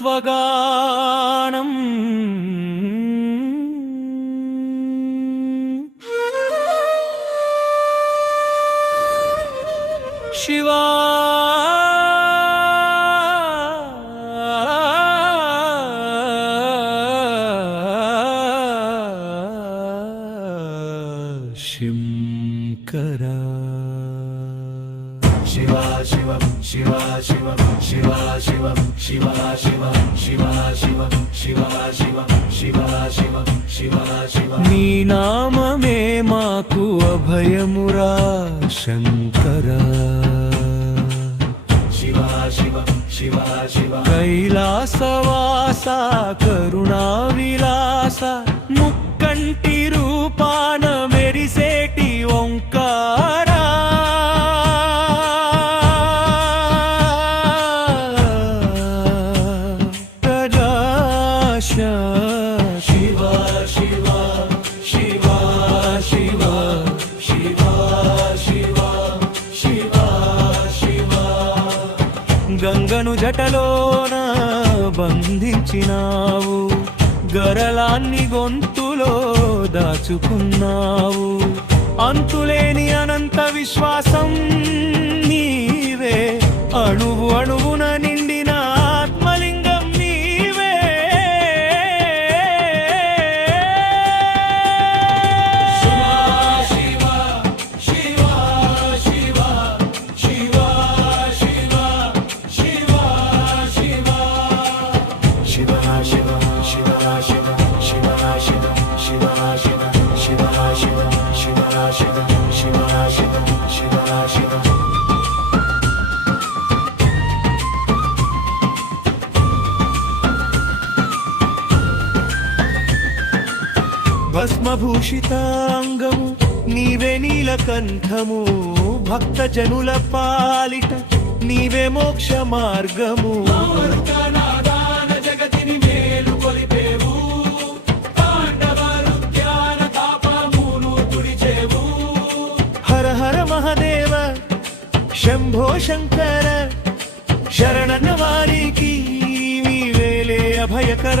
శివతత్వగానం శివా శంకరా శివా శివం శివా శివం శివా శివం శివా శివం శివా శివం శివా శివం శివా శివం శివా శివం నీ నామమే మాకు అభయమురా శంకరా శివా శివం శివా శివం కైలాసవాస కరుణా విలాస ముక్కంటి రూపాన మెరిసేటి ఓంకారా శివా శివా శివా శివా శివా శివా శివా శివా గంగను జటలోన బంధించినావు గరళాన్ని గొంతులో దాచుకున్నావు అంతులేని అనంత విశ్వాసం నీవే అణువు అణువున నిండిన ఆత్మలింగం నీవే శివా శివా శివా శివా శివా శివా శివా శివా శివా శివ శివా శివ శివా శివ శివా శివ శివా శివ శివా శివ శివా శివ శివా శివ భస్మభూషితాంగము నీవే నీలకంఠము భక్త జనుల పాలిట నీవే మోక్ష మార్గము జగతిని మేలు కొలిపేవు తాండవ రుద్యాన తాపమును తుడిచేవు హర హర మహాదేవ శంభో శంకర శరణన్న వారికి నీవేలే అభయకర